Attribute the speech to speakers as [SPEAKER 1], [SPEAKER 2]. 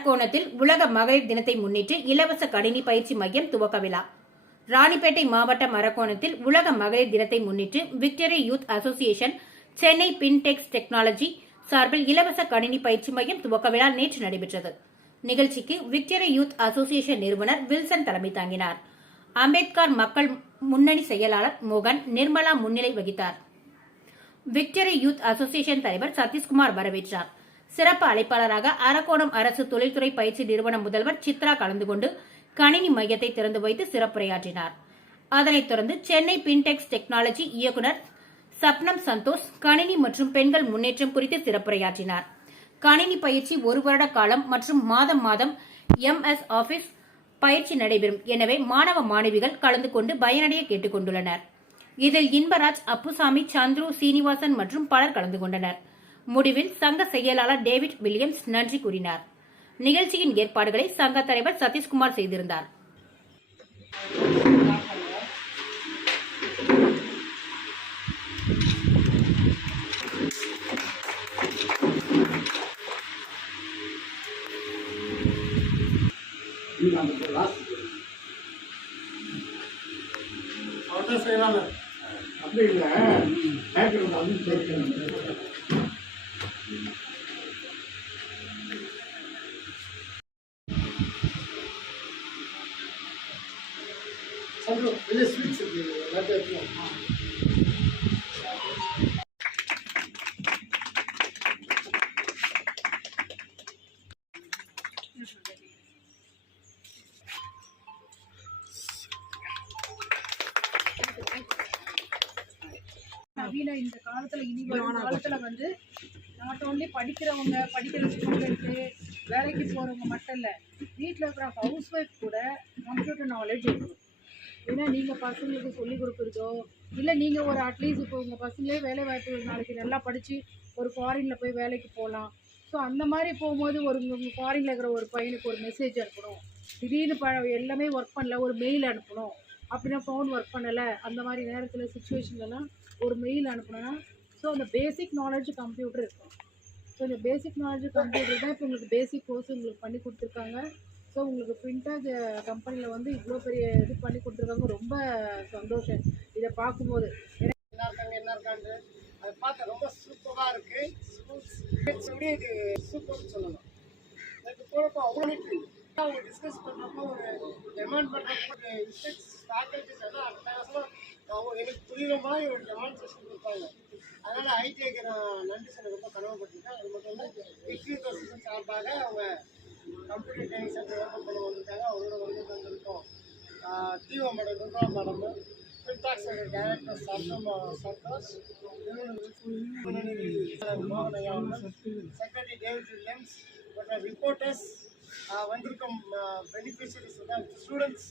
[SPEAKER 1] அரக்கோணத்தில் உலக மகளிர் தினத்தை முன்னிட்டு இலவச கணினி பயிற்சி மையம் துவக்க விழா. ராணிப்பேட்டை மாவட்டம் அரக்கோணத்தில் உலக மகளிர் தினத்தை முன்னிட்டு விக்டரி யூத் அசோசியேஷன் சென்னை பின்டெக்ஸ் டெக்னாலஜி சார்பில் இலவச கணினி பயிற்சி மையம் துவக்க விழா நேற்று நடைபெற்றது. நிகழ்ச்சிக்கு விக்டரி யூத் அசோசியேஷன் நிறுவனர் வில்சன் தலைமை தாங்கினார். அம்பேத்கர் மக்கள் முன்னணி செயலாளர் மோகன் நிர்மலா முன்னிலை வகித்தார். விக்டரி யூத் அசோசியேஷன் தலைவர் சதீஷ்குமார் வரவேற்றார். சிறப்பு அழைப்பாளராக அரக்கோணம் அரசு தொழில்துறை பயிற்சி நிறுவன முதல்வர் சித்ரா கலந்து கொண்டு கணினி மையத்தை திறந்து வைத்து சிறப்புரையாற்றினார். அதனைத் தொடர்ந்து சென்னை பின்டெக்ஸ் டெக்னாலஜி இயக்குநர் சப்னம் சந்தோஷ் கணினி மற்றும் பெண்கள் முன்னேற்றம் குறித்து சிறப்புரையாற்றினார். கணினி பயிற்சி ஒரு வருட காலம் மற்றும் மாதம் மாதம் எம்எஸ் ஆபீஸ் பயிற்சி நடைபெறும். எனவே மாணவ மாணவிகள் கலந்து கொண்டு பயனடைய கேட்டுக் கொண்டுள்ளனர். இதில் இன்பராஜ் அப்புசாமி சந்துரு சீனிவாசன் மற்றும் பலர் கலந்து கொண்டனர். முடிவில் சங்க செயலாளர் டேவிட் வில்லியம்ஸ் நன்றி கூறினார். நிகழ்ச்சியின் ஏற்பாடுகளை சங்க தலைவர் சதீஷ்குமார் செய்திருந்தார்.
[SPEAKER 2] அப்படி இல்லை
[SPEAKER 3] சந்துரு வெளியே ஸ்வீட்ஸ் இருக்கு எல்லாத்தையும் எடுத்துக்கலாம்
[SPEAKER 4] நவீன இந்த காலத்துல இனி வரும் காலத்துல வந்து நாட் ஓன்லி படிக்கிறவங்க படிக்கிற ஸ்டூடெண்ட்டு வேலைக்கு போறவங்க மட்டும் இல்லை வீட்டில் இருக்கிற ஹவுஸ் ஒய்ஃப் கூட கம்ப்யூட்டர் நாலேஜ் இருக்கணும் ஏன்னா நீங்கள் பசங்களுக்கு சொல்லிக் கொடுக்குறதோ இல்லை நீங்கள் ஒரு அட்லீஸ்ட் இப்போ உங்கள் பசங்களே வேலை வாய்ப்பு நாளைக்கு நல்லா படித்து ஒரு ஃபாரினில் போய் வேலைக்கு போகலாம் ஸோ அந்த மாதிரி போகும்போது ஒரு ஃபாரினில் இருக்கிற ஒரு பையனுக்கு ஒரு மெசேஜ் அனுப்பணும். திடீர்னு ப எல்லாமே ஒர்க் பண்ணல ஒரு மெயில் அனுப்பணும். அப்படின்னா ஃபோன் ஒர்க் பண்ணலை அந்த மாதிரி நேரத்தில் சுச்சுவேஷன்லலாம் ஒரு மெயில் அனுப்பணும்னா ஸோ அந்த பேசிக் நாலேஜ் கம்ப்யூட்டர் இருக்கும். ஸோ இந்த பேசிக் நாலேஜ் கம்ப்யூட்டர் தான் இப்போ உங்களுக்கு பேசிக் கோர்ஸ் உங்களுக்கு பண்ணி கொடுத்துருக்காங்க. ஸோ உங்களுக்கு பிரிண்டாஜ் கம்பெனியில் வந்து இவ்வளோ பெரிய இது பண்ணி கொடுத்துருக்காங்க. ரொம்ப சந்தோஷம். இதை பார்க்கும்போது.
[SPEAKER 3] என்ன இருக்காங்க என்ன இருக்காண்டு அதை பார்க்க ரொம்ப சூப்பராக இருக்குது இது சூப்பர்னு சொல்லலாம் எனக்கு போகிறப்போ அவ்வளோ அவங்க டிஸ்கஸ் பண்ணுறப்போ ஒரு டிமாண்ட் பண்ணுறப்போ ஒரு இன்ஸ்டன்ஸ் ஃபேக்கல்ட்டிஸ் எல்லாம் அட்டகாசமாக அவங்க எனக்கு புரியுற மாதிரி ஒரு டெமான்ஸ்ட்ரேஷன் கொடுத்தாங்க. அதனால் ஐடிஐக்கு நான் நன்றி சொல்ல ரொம்ப கடமைப்பட்டிருக்கேன். அது மட்டும் இல்லை டிகிரி கன்சல்டன் சார்பாக அவங்க கம்ப்யூட்டர் ட்ரைனிங் சென்டர் ஓப்பன் பண்ண வந்திருக்காங்க அவங்களோட வந்து வந்திருக்கோம் டிஓ மேடம் துர்கா மேடம் பின்டாக்ஸ் டைரக்டர் சர்க்கம் மோகனையா செக்ரட்டரி டேவிட் வில்லியம்ஸ் மற்ற ரிப்போர்ட்டர்ஸ் வந்திருக்கும் பெனிஃபிஷரிஸ் ஸ்டூடெண்ட்ஸ்